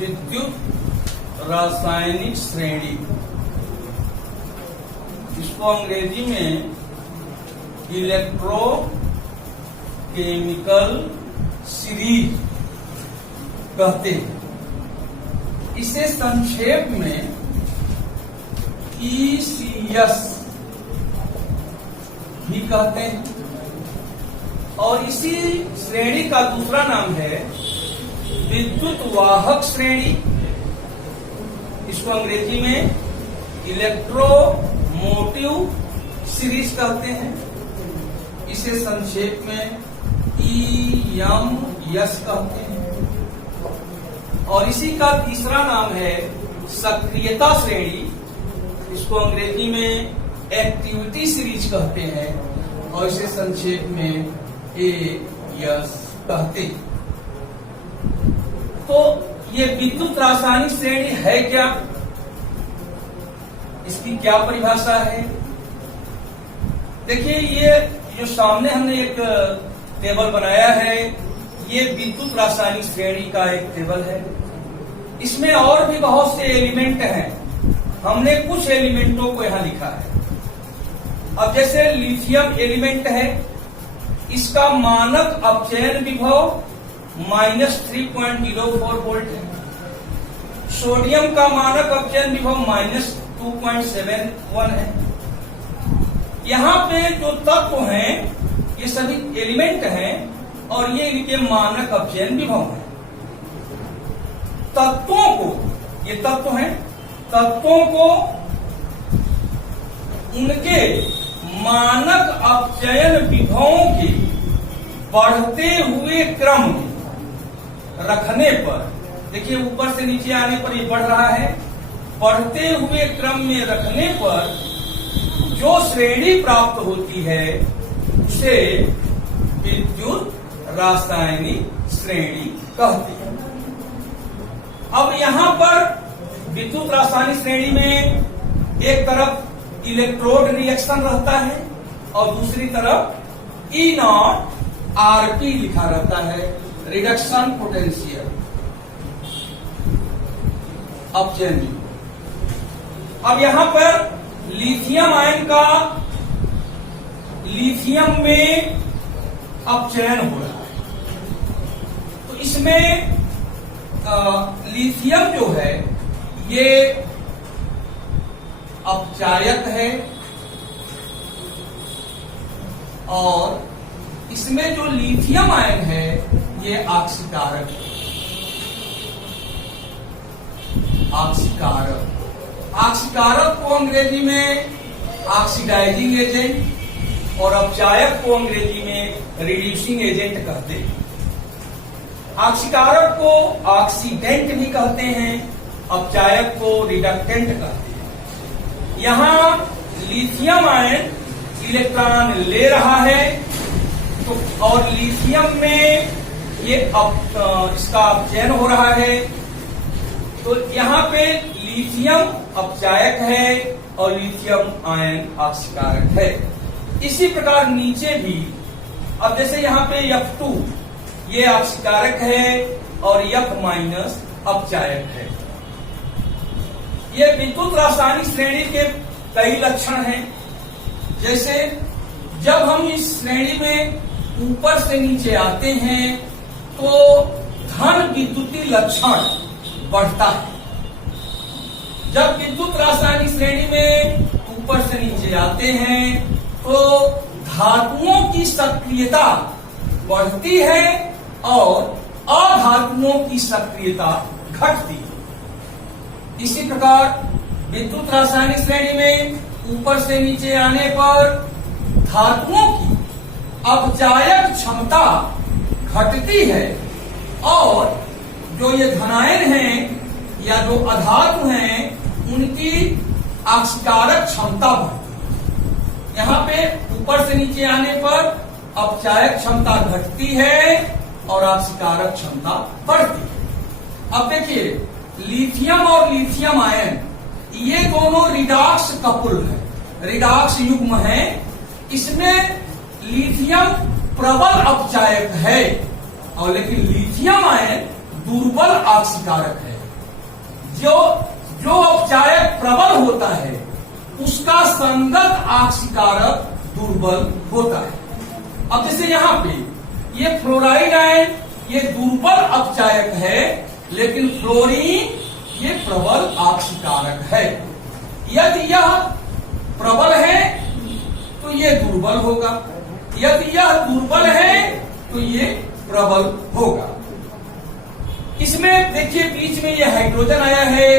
विद्युत रासायनिक श्रेणी, इसको अंग्रेजी में इलेक्ट्रोकेमिकल सीरीज कहते हैं। इसे संक्षेप में ECS भी कहते हैं। और इसी श्रेणी का दूसरा नाम है विद्युत वाहक श्रेणी, इसको अंग्रेजी में इलेक्ट्रोमोटिव सीरीज कहते हैं। इसे संक्षेप में EMS कहते हैं। और इसी का तीसरा नाम है सक्रियता श्रेणी, इसको अंग्रेजी में एक्टिविटी सीरीज कहते हैं। और इसे संक्षेप में AS कहते हैं। तो ये विद्युत रासायनिक श्रेणी है क्या, इसकी क्या परिभाषा है? देखिए, ये जो सामने हमने एक टेबल बनाया है, ये विद्युत रासायनिक श्रेणी का एक टेबल है। इसमें और भी बहुत से एलिमेंट हैं, हमने कुछ एलिमेंटों को यहां लिखा है। अब जैसे लिथियम एलिमेंट है, इसका मानक अपचयन विभव -3.04 वोल्ट है। सोडियम का मानक अपचयन विभव -2.71 है। यहाँ पे जो तत्व हैं, ये सभी एलिमेंट हैं और ये इनके मानक अपचयन विभव हैं। तत्वों को, ये तत्व हैं, तत्वों को उनके मानक अपचयन विभवों के बढ़ते हुए क्रम में रखने पर, देखिए ऊपर से नीचे आने पर ये बढ़ रहा है, बढ़ते हुए क्रम में रखने पर जो श्रेणी प्राप्त होती है उसे विद्युत रासायनिक श्रेणी कहते हैं। अब यहां पर विद्युत रासायनिक श्रेणी में एक तरफ इलेक्ट्रोड रिएक्शन रहता है और दूसरी तरफ E0 RP लिखा रहता है, रिडक्शन पोटेंशियल अपचयन। अब यहां पर लिथियम आयन का लिथियम में अपचयन हो रहा है, तो इसमें लिथियम जो है ये अपचायक है और इसमें जो लिथियम आयन है ये ऑक्सीकारक है। ऑक्सीकारक को अंग्रेजी में ऑक्सीडाइजिंग एजेंट और अपचायक को अंग्रेजी में रिड्यूसिंग एजेंट कहते हैं। ऑक्सीकारक को ऑक्सीडेंट भी कहते हैं, अपचायक को रिडक्टेंट कहते हैं। यहाँ लिथियम आयन इलेक्ट्रॉन ले रहा है, तो और लिथियम में ये इसका अपचयन हो रहा है, तो यहाँ पे लिथियम अपचायक है और लिथियम आयन ऑक्सीकारक है। इसी प्रकार नीचे भी, अब जैसे यहाँ पे F2 ये ऑक्सीकारक है और F- अपचायक है। ये विद्युत रासायनिक श्रेणी के कई लक्षण हैं। जैसे जब हम इस श्रेणी में ऊपर से नीचे आते हैं तो धन विद्युतीय लक्षण बढ़ता है। जब विद्युत रासायनिक श्रेणी में ऊपर से नीचे आते हैं तो धातुओं की सक्रियता बढ़ती है और अधातुओं की सक्रियता घटती है। इसी प्रकार विद्युत रासायनिक श्रेणी में ऊपर से नीचे आने पर धातुओं की अपचायक क्षमता घटती है और जो ये धनायन हैं या जो अधातु हैं उनकी ऑक्सीकारक क्षमता बढ़ती है। यहाँ पे ऊपर से नीचे आने पर अपचायक क्षमता घटती है और ऑक्सीकारक क्षमता बढ़ती है। अब देखिए, लिथियम और लिथियम आयन ये दोनों रिडॉक्स कपुल है, रिडॉक्स युग्म है। इसमें लिथियम प्रबल अपचायक है और लेकिन लिथियम आयन दुर्बल ऑक्सीकारक है। जो जो अपचायक प्रबल होता है उसका संगत आक्सीकारक दुर्बल होता है। अब जैसे यहां पे ये फ्लोराइड आयन ये दुर्बल अपचायक है, लेकिन फ्लोरीन ये प्रबल आक्सीकारक है। यदि यह प्रबल है तो ये दुर्बल होगा, यदि यह दुर्बल है तो ये प्रबल होगा। इसमें देखिए बीच में ये हाइड्रोजन आया है,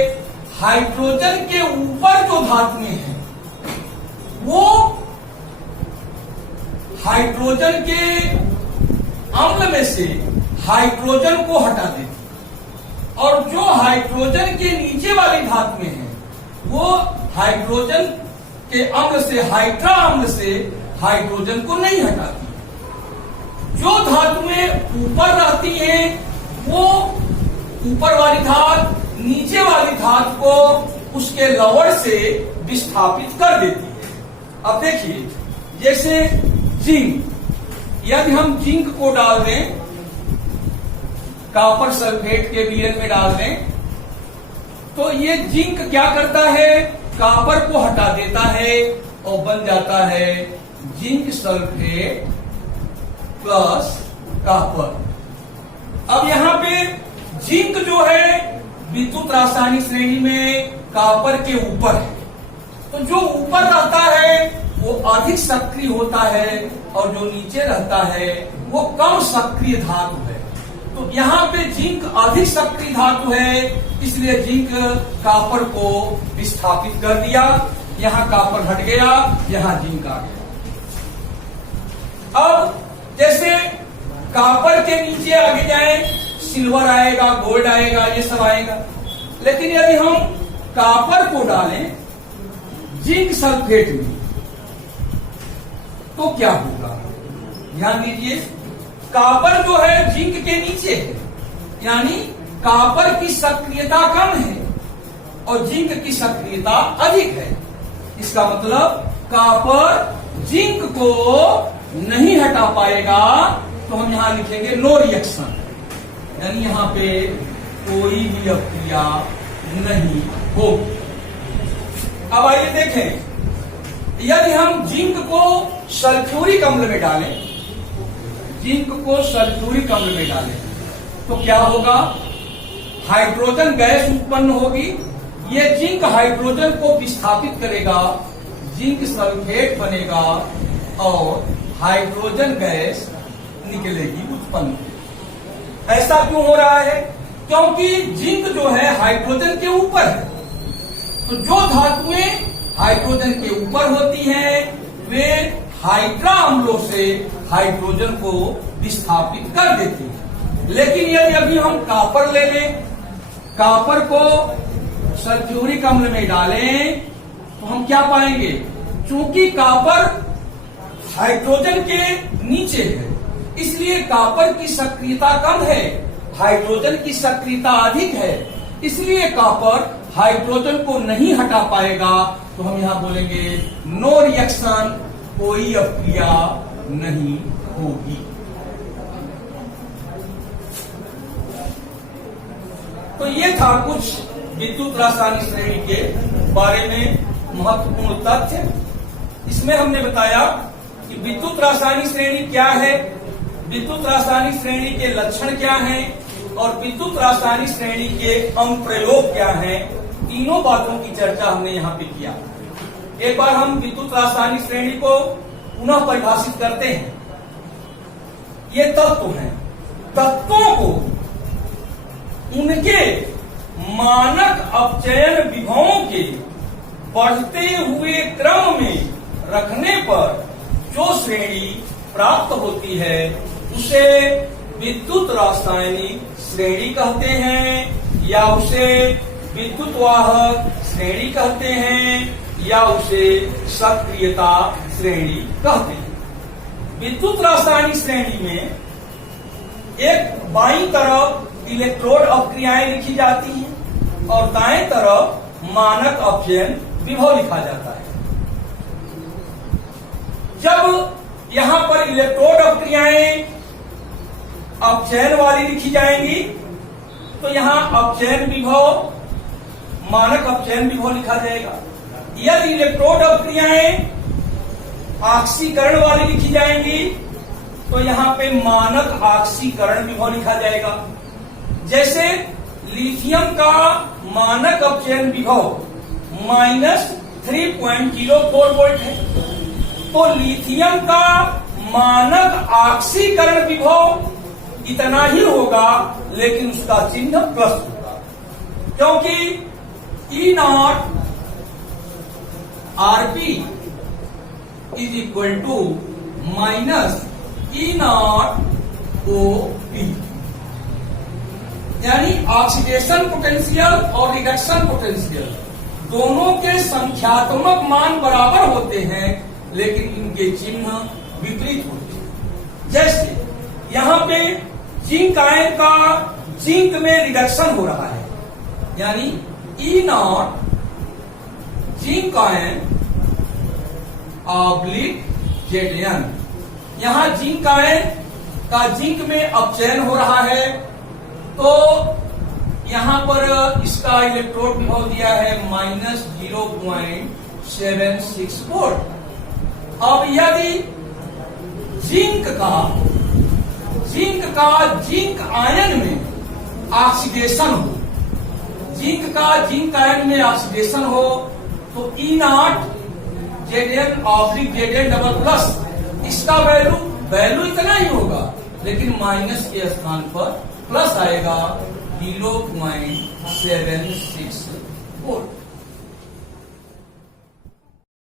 हाइड्रोजन के ऊपर जो धातुएं हैं वो हाइड्रोजन के अम्ल में से हाइड्रोजन को हटा देती, और जो हाइड्रोजन के नीचे वाली धातुएं हैं वो हाइड्रोजन के अम्ल से हाइड्रा अम्ल से हाइड्रोजन को नहीं हटाती। जो धातुएं ऊपर रहती हैं वो ऊपर वाली धातु नीचे वाली धातु को उसके लवण से विस्थापित कर देती है। अब देखिए जैसे जिंक, यदि हम जिंक को डाल दें कॉपर सल्फेट के बीएन में डाल दें तो ये जिंक क्या करता है, कॉपर को हटा देता है और बन जाता है जिंक सल्फेट प्लस कॉपर। अब यहां पे जिंक जो है विद्युत रासायनिक श्रेणी में कॉपर के ऊपर है, तो जो ऊपर रहता है वो अधिक सक्रिय होता है और जो नीचे रहता है वो कम सक्रिय धातु है। तो यहाँ पे जिंक अधिक सक्रिय धातु है, इसलिए जिंक कॉपर को विस्थापित कर दिया, यहाँ कॉपर हट गया, यहाँ जिंक आ गया। अब जैसे कॉपर के नीचे आगे जाए सिल्वर आएगा, गोल्ड आएगा, ये सब आएगा। लेकिन यदि हम कॉपर को डालें जिंक सल्फेट में तो क्या होगा, ध्यान दीजिए। कॉपर जो है जिंक के नीचे है, यानी कॉपर की सक्रियता कम है और जिंक की सक्रियता अधिक है। इसका मतलब कॉपर जिंक को नहीं हटा पाएगा, तो हम यहां लिखेंगे नो रिएक्शन, यानी यहां पे कोई भी अभिक्रिया नहीं होगी। अब आइए देखें, यदि हम जिंक को सल्फ्यूरिक अम्ल में डालें, जिंक को सल्फ्यूरिक अम्ल में डालें तो क्या होगा, हाइड्रोजन गैस उत्पन्न होगी। ये जिंक हाइड्रोजन को विस्थापित करेगा, जिंक सल्फेट बनेगा और हाइड्रोजन गैस निकलेगी, उत्पन्न। ऐसा क्यों हो रहा है, क्योंकि जिंक जो है हाइड्रोजन के ऊपर है। तो जो धातुएं हाइड्रोजन के ऊपर होती हैं वे हाइड्रा अम्लों से हाइड्रोजन को विस्थापित कर देती हैं। लेकिन यदि अभी हम कॉपर ले लें, कॉपर को सल्फ्यूरिक अम्ल में डालें तो हम क्या पाएंगे, चूंकि कॉपर हाइड्रोजन के नीचे है इसलिए कॉपर की सक्रियता कम है, हाइड्रोजन की सक्रियता अधिक है, इसलिए कॉपर हाइड्रोजन को नहीं हटा पाएगा। तो हम यहां बोलेंगे नो रिएक्शन, कोई अभिक्रिया नहीं होगी। तो ये था कुछ विद्युत रासायनिक श्रेणी के बारे में महत्वपूर्ण तथ्य। इसमें हमने बताया कि विद्युत रासायनिक श्रेणी क्या है, विद्युत रासायनिक श्रेणी के लक्षण क्या हैं और विद्युत रासायनिक श्रेणी के अनुप्रयोग क्या हैं, तीनों बातों की चर्चा हमने यहाँ पे किया। एक बार हम विद्युत रासायनिक श्रेणी को पुनः परिभाषित करते हैं। ये तत्व हैं, तत्वों को उनके मानक अपचयन विभवों के बढ़ते हुए क्रम में रखने पर जो श्रेणी प्राप्त होती है उसे विद्युत रासायनिक श्रेणी कहते हैं, या उसे विद्युत वाहक श्रेणी कहते हैं, या उसे सक्रियता श्रेणी कहते हैं। विद्युत रासायनिक श्रेणी में एक बाईं तरफ इलेक्ट्रोड अपक्रियाएं लिखी जाती हैं और दाएं तरफ मानक अपचयन विभव लिखा जाता है। जब यहां पर इलेक्ट्रोड अपक्रियाएं अपचयन वाली लिखी जाएंगी तो यहां अपचयन विभव मानक अपचयन विभव लिखा जाएगा। यदि इलेक्ट्रोड अपक्रियाएं ऑक्सीकरण वाली लिखी जाएंगी तो यहां पे मानक ऑक्सीकरण विभव लिखा जाएगा। जैसे लिथियम का मानक अपचयन विभव -3.04 वोल्ट है, तो लिथियम का मानक ऑक्सीकरण विभव इतना ही होगा, लेकिन उसका चिन्ह प्लस होगा, क्योंकि E0 Rp is equal to -E0 OP, यानी ऑक्सीडेशन पोटेंशियल और रिडक्शन पोटेंशियल दोनों के संख्यात्मक मान बराबर होते हैं, लेकिन इनके चिन्ह विपरीत होते हैं। जैसे यहां पे जिंक आयन का जिंक में रिडक्शन हो रहा है, यानी E0 zinc ion oblique Zn, यहां जिंक आयन का जिंक में अपचयन हो रहा है, तो यहां पर इसका इलेक्ट्रोड विभव दिया है -0.76 वोल्ट। अब यदि जिंक का जिंक आयन में ऑक्सीडेशन हो, जिंक का जिंक आयन में ऑक्सीडेशन हो, तो E0 Zn oblique Zn double plus इसका वैल्यू इतना ही होगा, लेकिन माइनस के स्थान पर प्लस आएगा 0.76 वोल्ट।